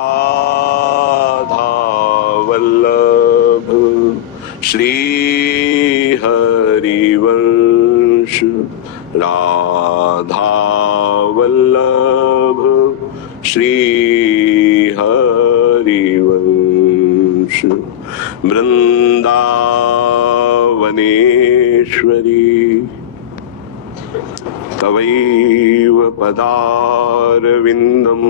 राधा वल्लभ श्री हरिवंश। राधा वल्लभ श्री हरिवंश। वृंदावनेश्वरी तवैव पदारविन्दम्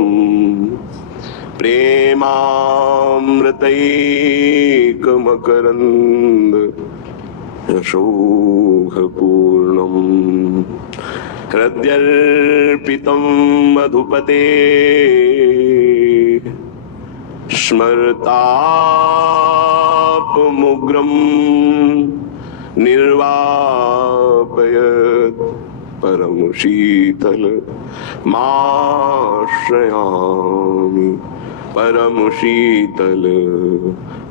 प्रेमामृतैकमकरन्द यशोघपूर्णम् हृद्यर्पितं मधुपते स्मरतापमुग्रं निर्वापयत् परम शीतल माश्रयामि। परम शीतल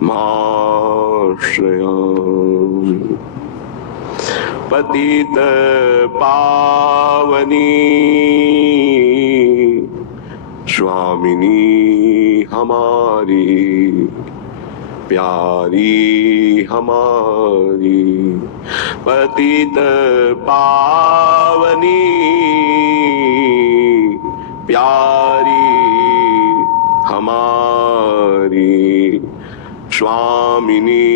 माश्रयामि। पतित पावनी स्वामिनी हमारी, प्यारी हमारी। पतित पावनी प्यारी हमारी, स्वामिनी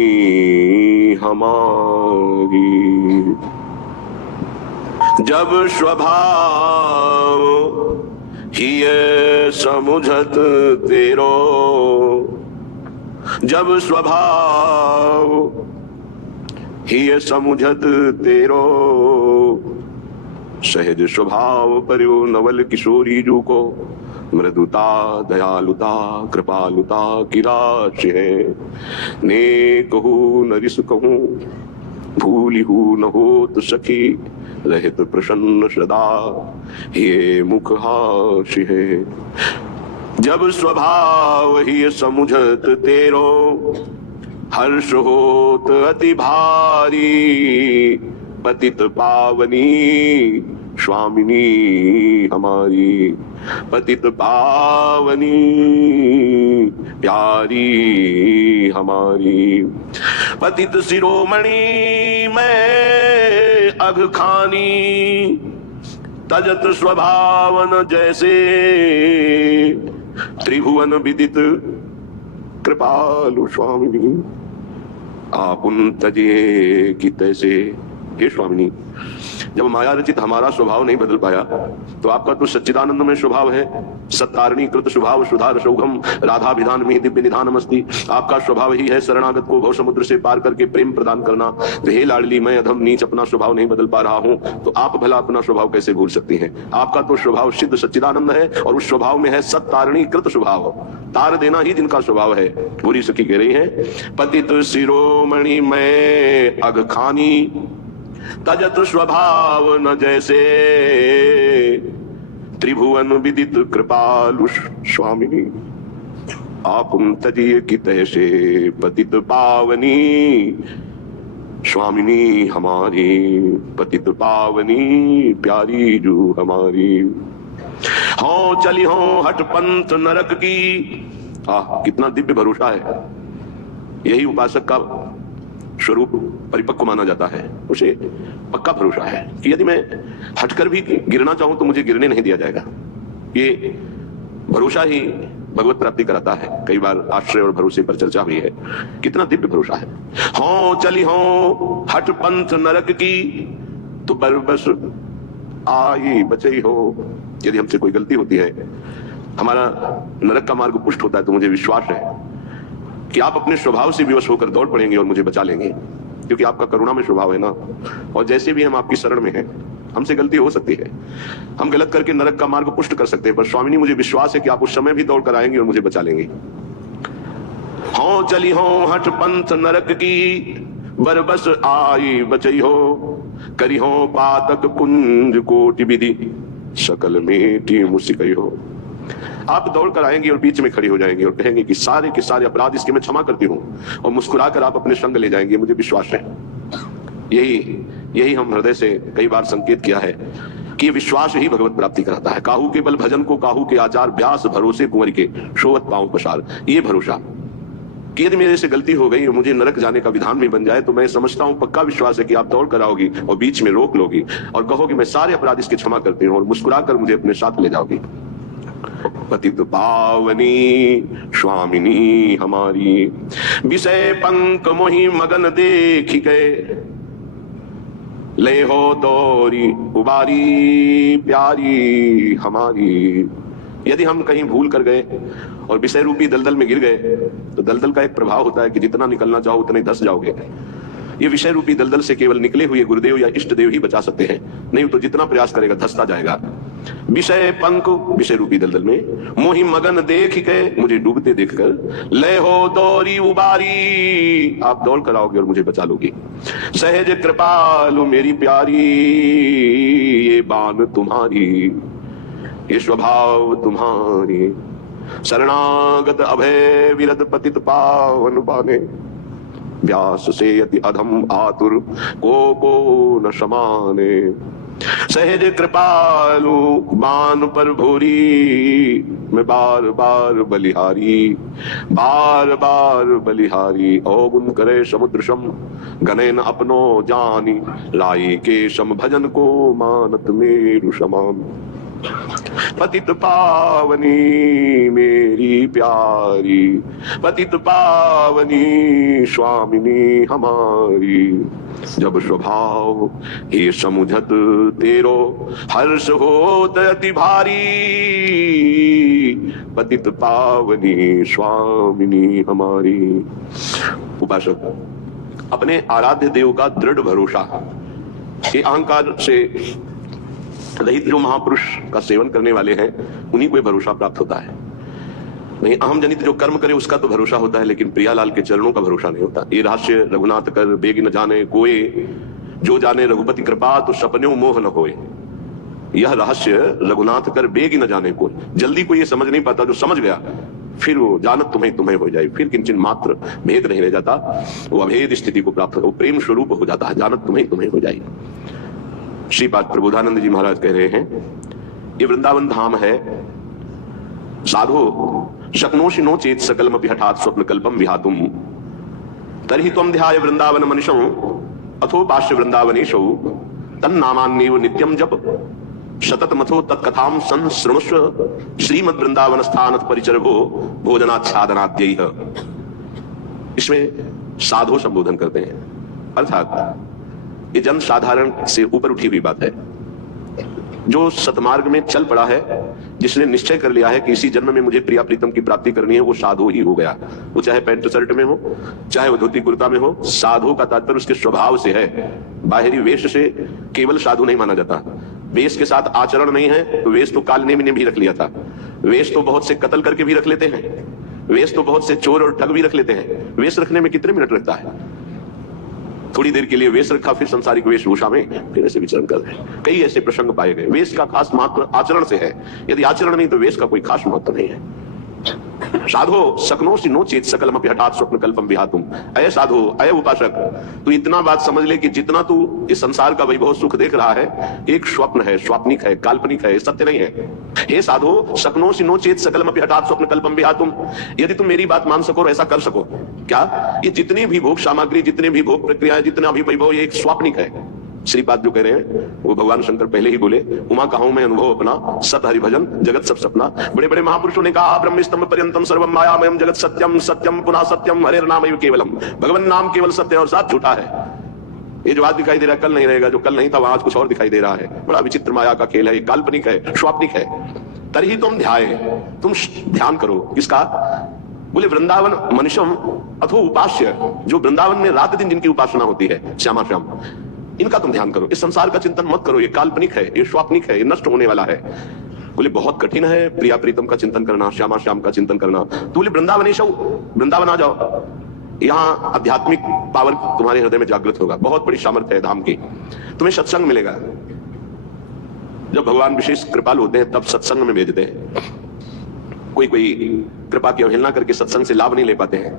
हमारी। जब स्वभाव ही समुझत तेरो, जब स्वभाव ही समुझत तेरो, सहज स्वभाव पर्यो नवल किशोरी जू को। मृदुता दयालुता कृपालुता की राशि है। ने कहूँ न रिस कहूँ, भूली हूँ न होत सखी, रहित प्रसन्न सदा ये मुख हास्य है। जब स्वभाव ही समुझत तेरो, हर्ष होत अति भारी। पतित पावनी स्वामिनी हमारी, पतित पावनी प्यारी हमारी। पतित शिरोमणि मैं अघखानी, तजत स्वभावन जैसे त्रिभुवन विदित कृपालु स्वामिनी। आपुन तजिए कि तैसे। हे स्वामिनी, जब माया रचित हमारा स्वभाव नहीं बदल पाया तो आपका तो सच्चिदानंद में स्वभाव है। सत्तारणी कृत स्वभाव सुधा रसौघम, राधा विधान में दिव्य निधानमस्ति। आपका स्वभाव ही है शरणागत को भव समुद्र से पार करके प्रेम प्रदान करना। तो हे लाडली, मैं अधम नीच अपना स्वभाव नहीं बदल पा रहा हूं, तो आप भला अपना स्वभाव कैसे भूल सकती हैं। आपका तो स्वभाव सिद्ध सच्चिदानंद है और उस स्वभाव में है सत्तारणी कृत स्वभाव, तार देना ही जिनका स्वभाव है। पूरी सखी कह रही है, पतित शिरोमणि मैं अघखानी, तजत स्वभाव न जैसे त्रिभुवन विदित कृपालु स्वामिनी। आपुन तजिए कि तैसे, पतित पावनी स्वामिनी हमारी, पतित पावनी प्यारी जो हमारी। हो चली हो हट पंथ नरक की। कितना दिव्य भरोसा है। यही उपासक का स्वरूप परिपक्व माना जाता है। उसे पक्का भरोसा है कि यदि मैं हटकर भी गिरना चाहूं तो मुझे गिरने नहीं दिया जाएगा। ये भरोसा ही भगवत प्राप्ति कराता है। कई बार आश्रय और भरोसे पर चर्चा हुई है। कितना दिव्य भरोसा है। हो चली हो हट पंथ नरक की, तो बस आई बचई हो। यदि हमसे कोई गलती होती है, हमारा नरक का मार्ग पुष्ट होता है, तो मुझे विश्वास है कि आप अपने स्वभाव से विवश होकर दौड़ पड़ेंगे और मुझे बचा लेंगे, क्योंकि आपका करुणा में स्वभाव है ना। और जैसे भी हम आपकी शरण में हैं, हमसे गलती हो सकती है, हम गलत करके नरक का मार्ग पुष्ट कर सकते हैं, पर स्वामिनी मुझे विश्वास है कि आप उस समय भी दौड़ कर आएंगे और मुझे बचा लेंगे। हो चली हो हट पंथ नरक की, बरबस आई बचई हो। करी हो पातक कुंज कोटि विधि, सकल मेटी मुसिकई हो। आप दौड़ कर आएंगे और बीच में खड़ी हो जाएंगे और कहेंगे कि सारे के सारे अपराध इसके मैं क्षमा करती हूँ, और मुस्कुराकर आप अपने संग ले जाएंगे, मुझे विश्वास है। यही हम हृदय से कई बार संकेत किया है। कि ये विश्वास ही भगवत प्राप्ति कराता है। काहू के बल भजन को काहू के आचार, व्यास भरोसे कुंवर के शोवत पांव पसार। ये भरोसा कि यदि मेरे से गलती हो गई और मुझे नरक जाने का विधान भी बन जाए तो मैं समझता हूं, पक्का विश्वास है कि आप दौड़ कर आओगी और बीच में रोक लोगी और कहोगे मैं सारे अपराध इसके क्षमा करती हूं और मुस्कुराकर मुझे अपने साथ ले जाओगी। पतित पावनी स्वामिनी हमारी, विषय पंक मोहि मगन देख गए, ले हो तोरी उबारी प्यारी हमारी। यदि हम कहीं भूल कर गए और विषय रूपी दलदल में गिर गए तो दलदल का एक प्रभाव होता है कि जितना निकलना चाहो उतने धंस जाओगे। ये विषय रूपी दलदल से केवल निकले हुए गुरुदेव या इष्ट देव ही बचा सकते हैं, नहीं तो जितना प्रयास करेगा धंसता जाएगा। विषय पंख, विषय रूपी दलदल में, मोहि मगन देख के, मुझे डूबते देखकर, ले हो दौरी उबारी, आप दौड़ कर आओगे और मुझे बचा लोगी। सहज कृपालु मेरी प्यारी, ये बान तुम्हारी, ये स्वभाव तुम्हारी, शरणागत अभय विरद पतित पावन पाने, व्यास से अति अधम आतुर को न समाने। सहज कृपालु बान पर भूरी, मैं बार बार बलिहारी, बार बार बलिहारी। अवगुण करे समुद्र सम, गने न अपनो जानी, लाई के सम भजन को मानत मेरु समान। पतित पावनी मेरी प्यारी, पतित पावनी स्वामिनी हमारी। जब स्वभाव ये समुझत तेरो, हर्ष होत अति भारी, पतित पावनी स्वामिनी हमारी। उपासक अपने आराध्य देव का दृढ़ भरोसा, ये अहंकार से रहित जो महापुरुष का सेवन करने वाले हैं उन्हीं को भरोसा प्राप्त होता है। नहीं, अहम जनित जो कर्म करे उसका तो भरोसा होता है, लेकिन प्रियालाल के चरणों का भरोसा नहीं होता। ये रहस्य रघुनाथ कर बेग न जाने कोए, जो जाने रघुपति कृपा तो सपने मोह न होए। यह रहस्य रघुनाथ कर बेग न जाने कोई, जल्दी कोई ये समझ नहीं पाता, जो समझ गया फिर वो जानत तुम्हें तुम्हें हो जाए, फिर किंचन मात्र भेद नहीं रह जाता, वो अभेद स्थिति को प्राप्त हो, वो प्रेम स्वरूप हो जाता है, जानत तुम्हें तुम्हें हो जाए। श्रीपाद प्रबोधानंद जी महाराज कह रहे हैं, ये वृंदावन धाम है, साधो शक्नोषि नो चेत सकलमपि हठात स्वप्न कल्पम विहातुम, तर्हि त्वं ध्याय वृंदावन मनिषं अथोपास्य वृंदावनेशौ, तन्नामान्येव नित्यं जप शततमथो तत्कथां संशृणुष्व, श्रीमद् वृंदावन स्थान परिचरभो भोजनाच्छादनाद्यैः। इसमें साधो संबोधन करते हैं, अर्थात ये जन साधारण से ऊपर उठी हुई बात है। जो सतमार्ग में चल पड़ा है, जिसने निश्चय कर लिया है कि इसी जन्म में मुझे प्रिया प्रीतम की प्राप्ति करनी है, वो साधु ही हो गया। वो चाहे पैंट शर्ट में हो, चाहे वो धोती कुर्ता में हो, साधु का तात्पर्य उसके स्वभाव से है। बाहरी वेश से केवल साधु नहीं माना जाता। वेश के साथ आचरण नहीं है तो वेश तो कालनेमी ने भी रख लिया था। वेश तो बहुत से कत्ल करके भी रख लेते हैं, वेश तो बहुत से चोर और ठग भी रख लेते हैं। वेश रखने में कितने मिनट लगता है? थोड़ी देर के लिए वेश रखा, फिर संसारिक वेशभूषा में फिर ऐसे विचरण कर रहे हैं। कई ऐसे प्रसंग पाए गए। वेश का खास महत्व आचरण से है, यदि आचरण नहीं तो वेश का कोई खास महत्व नहीं है। साधो शक्नोषि नो चेत सकलमपि हठात स्वप्न कल्पम विहातुम। अय साधो, अय उपासक, तू इतना बात समझ ले कि जितना तू इस संसार का वैभव सुख देख रहा है, एक स्वप्न है, स्वाप्निक है, काल्पनिक है, सत्य नहीं है। हे साधो शक्नोषि नो चेत सकलमपि हठात स्वप्न कल्पम विहातुम, यदि तुम मेरी बात मान सको और ऐसा कर सको, क्या ये जितनी भी भोग सामग्री, जितने भी भोग प्रक्रिया, जितना भी वैभव, ये एक स्वाप्निक है। श्रीपाद जो कह रहे हैं वो भगवान शंकर पहले ही बोले, उमा कहूं मैं अनुभव अपना, सत हरि भजन जगत सब सपना। बड़े बड़े महापुरुषों ने कहा, ब्रह्म स्तंभ पर्यंतम सर्वम मायामयम जगत सत्यम, सत्यम पुनः सत्यम, हरे नाम केवलम। भगवान नाम केवल सत्य और साथ झूठा है। ये जो आज दिखाई दे रहा है कल नहीं रहेगा, जो कल नहीं था वहां आज कुछ और दिखाई दे रहा है। बड़ा विचित्र माया का खेल है, काल्पनिक है, स्वाप्निक है। तर्हि तुम ध्याय, तुम ध्यान करो। किसका? बोले वृंदावन मनुष्यम अथो उपास्य, जो वृंदावन में रात दिन जिनकी उपासना होती है, श्यामा श्याम, इनका तुम ध्यान करो। इस संसार का चिंतन मत करो, ये काल्पनिक है, ये स्वाप्निक है, ये नष्ट होने वाला है। बोले बहुत कठिन है प्रिया प्रीतम का चिंतन करना, श्यामा श्याम का चिंतन करना। तो बोले वृंदावनेश, वृंदावन आ जाओ, यहाँ आध्यात्मिक पावर तुम्हारे हृदय में जागृत होगा। बहुत बड़ी सामर्थ्य है धाम की, तुम्हें सत्संग मिलेगा। जब भगवान विशेष कृपालु होते हैं तब सत्संग में भेजते हैं। कोई कोई कृपा की अवहेलना करके सत्संग से लाभ नहीं ले पाते हैं।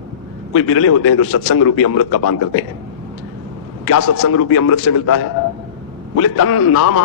कोई बिरले होते हैं जो सत्संग रूपी अमृत का पान करते हैं। क्या सत्संग रूपी अमृत से मिलता है? बोले तन नाम